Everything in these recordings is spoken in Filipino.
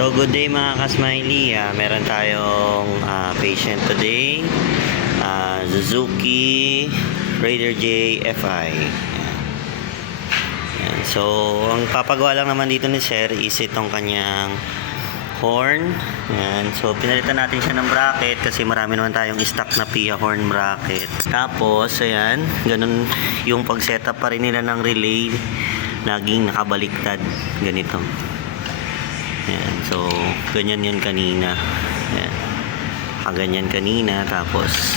So good day mga ka-smiley. Meron tayong patient today. Suzuki Raider J FI. Yan. So ang papagawa lang naman dito ni Sir is itong kanyang horn. Yan. So pinalitan natin siya ng bracket kasi marami naman tayong stock na PIA horn bracket. Tapos ayan, ganun yung pag-setup pa rin nila ng relay. Laging nakabaliktad ganito. Ayan, so ganyan yun kanina. Ayan. Ganyan kanina, tapos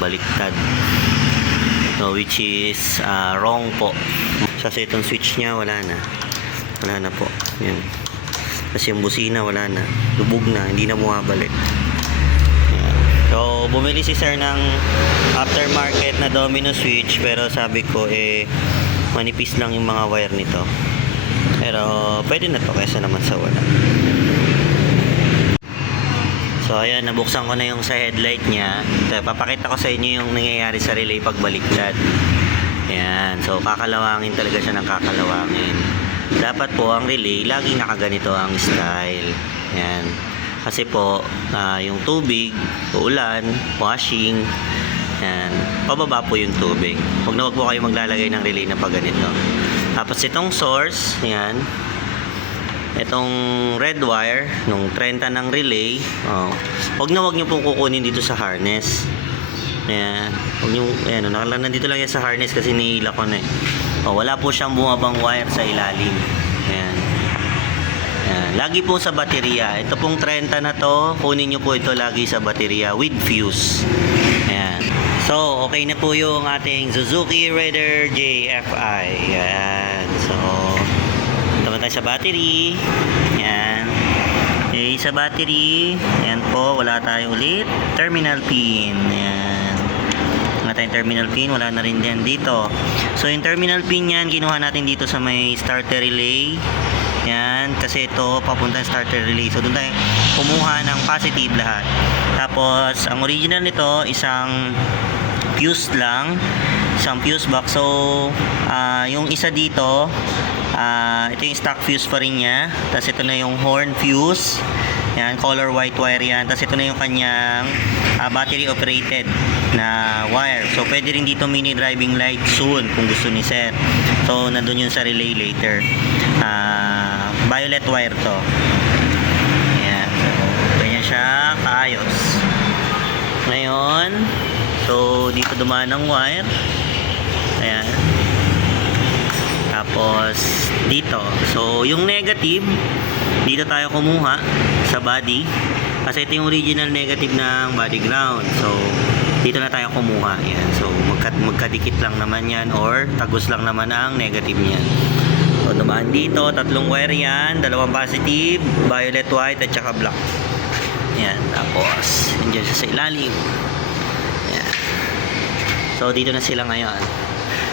baliktad. So which is wrong po. Kasi itong switch niya wala na po. Ayan. Kasi yung busina wala na, lubog na, hindi na bumabalik. Ayan. So bumili si Sir ng aftermarket na domino switch, pero sabi ko manipis lang yung mga wire nito. Pero pwede na to kaysa naman sa wala. So ayan, nabuksan ko na yung sa headlight niya. So, papakita ko sa inyo yung nangyayari sa relay pag baliktad. Ayan, so kakalawangin talaga siya ng kakalawangin. Dapat po ang relay laging nakaganito ang style. Ayan. Kasi po yung tubig, uulan, washing, ayan, pababa po yung tubig. Huwag po kayo maglalagay ng relay na pag ganito. Tapos itong source, yan. Itong red wire, nung 30 ng relay, huwag nyo pong kukunin dito sa harness. Ayan. Huwag nyo, ayan, nandito lang yan sa harness kasi nihila ko na wala po siyang bumabang wire sa ilalim. Ayan. Ayan. Lagi po sa baterya. Ito pong 30 na to, kunin nyo po ito lagi sa baterya with fuse. Ayan. So, okay na po yung ating Suzuki Raider J FI. Ayan. So, naman tayo sa battery. Ayan. Okay, sa battery, ayan po, wala tayong ulit terminal pin. Ayan. Wala tayong terminal pin, wala na rin din dito. So, yung terminal pin yan, kinuha natin dito sa may starter relay. Ayan, kasi ito papunta sa starter relay. So, doon tayo kumuha ng positive lahat. Tapos, ang original nito, isang fuse lang, isang fuse box. So yung isa dito, ito yung stock fuse pa rin niya. Tapos ito na yung horn fuse, yan, color white wire yan. Tapos ito na yung kanyang battery operated na wire. So pwede rin dito mini driving light soon kung gusto ni Sir. So nandun yun sa relay later. Violet wire to. Ayan, so ganyan siya kaayos. Ngayon, so dito dumaan ng wire. Ayan. Tapos dito. So yung negative, dito tayo kumuha sa body. Kasi ito yung original negative ng body ground. So dito na tayo kumuha. Ayan. So magkadikit lang naman yan, or tagos lang naman ang negative niyan. So dumaan dito, tatlong wire yan, dalawang positive, violet, white, at saka black. Ayan. Tapos nandiyan siya sa ilalim. So dito na sila ngayon.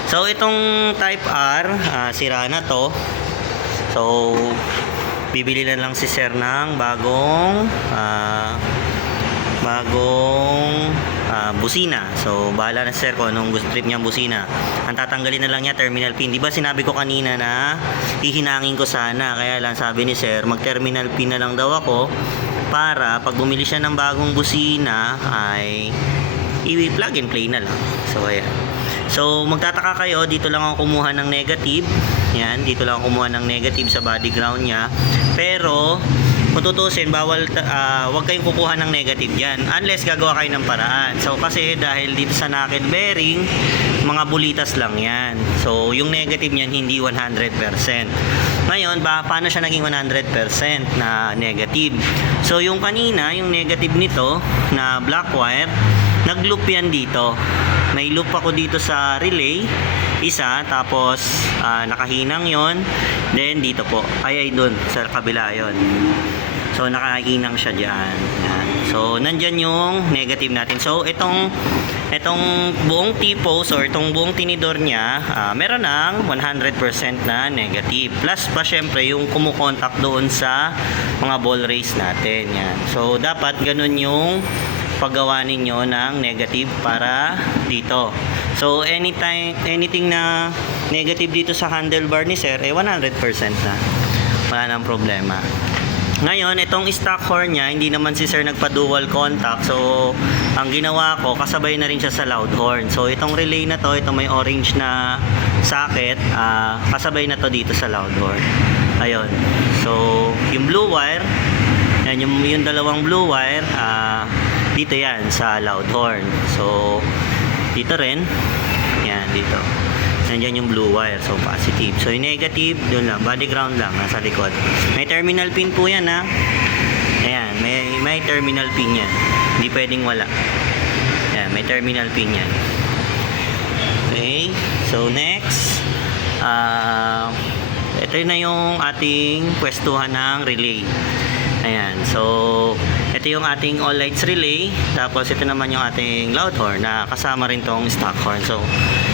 So itong type R, sira na to. So bibili na lang si Sir ng bagong busina. So bahala na Sir kung anong trip niyang busina. Ang tatanggalin na lang niya terminal pin. Di ba sinabi ko kanina na hihinangin ko sana, kaya lang sabi ni Sir mag terminal pin na lang daw ako para pag bumili siya ng bagong busina ay i-plug and play na lang. So ayan. So magtataka kayo, dito lang ako kumuha ng negative. Yan, dito lang ako kumuha ng negative sa body ground niya. Pero kung tutusin, bawal, wag kayong kukuha ng negative diyan unless gagawa kayo ng paraan. So kasi dahil dito sa naked bearing, mga bulitas lang yan. So yung negative niyan hindi 100%. Ngayon, paano siya naging 100% na negative? So yung kanina, yung negative nito na black wire, nag-loop yan dito. May loop ako dito sa relay, isa, tapos nakahinang yon. Then dito po, ay dun, sa kabila yon. So nakahinang siya dyan. Yan. So nandyan yung negative natin. So itong buong T-post or itong buong tinidor niya, meron ng 100% na negative. Plus pa syempre yung kumukontak doon sa mga ball race natin. Yan. So dapat ganun yung paggawa ninyo ng negative para dito. So anything na negative dito sa handlebar ni Sir 100% na. Wala nang problema. Ngayon, itong stock horn niya, hindi naman si sir nagpa-dual contact. So, ang ginawa ko, kasabay na rin siya sa loud horn. So, itong relay na to, ito may orange na socket, kasabay na to dito sa loud horn. Ayun. So, yung blue wire, yan, yung dalawang blue wire, dito yan sa loud horn. So, dito rin, yan, dito. Nandiyan yung blue wire, so positive. So yung negative, doon lang, body ground lang, nasa likod. May terminal pin po yan, ha. Ayan, may terminal pin yan. Hindi pwedeng wala. Ayan, may terminal pin yan. Okay, so next, ito na yung ating pwestuhan ng relay. Ayan, so ito yung ating all lights relay. Tapos ito naman yung ating loud horn na kasama rin tong stock horn. So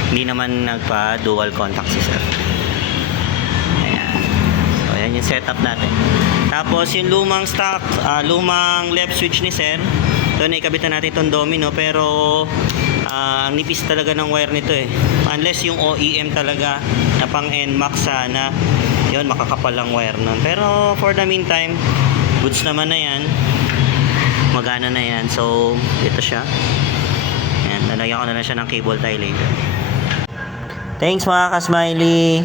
hindi naman nagpa dual contact si sir. Ayan. So ayan yung setup natin. Tapos yung lumang stock, lumang left switch ni sir, doon ikabitan natin itong domino, pero ang nipis talaga ng wire nito eh. Unless yung OEM talaga na pang NMAX sana, yun makakapal ang wire nun. Pero for the meantime, goods naman na yan, magana na yan. So ito siya. Ayan, lalagyan ko na lang siya ng cable tie later. Thanks mga ka-smiley.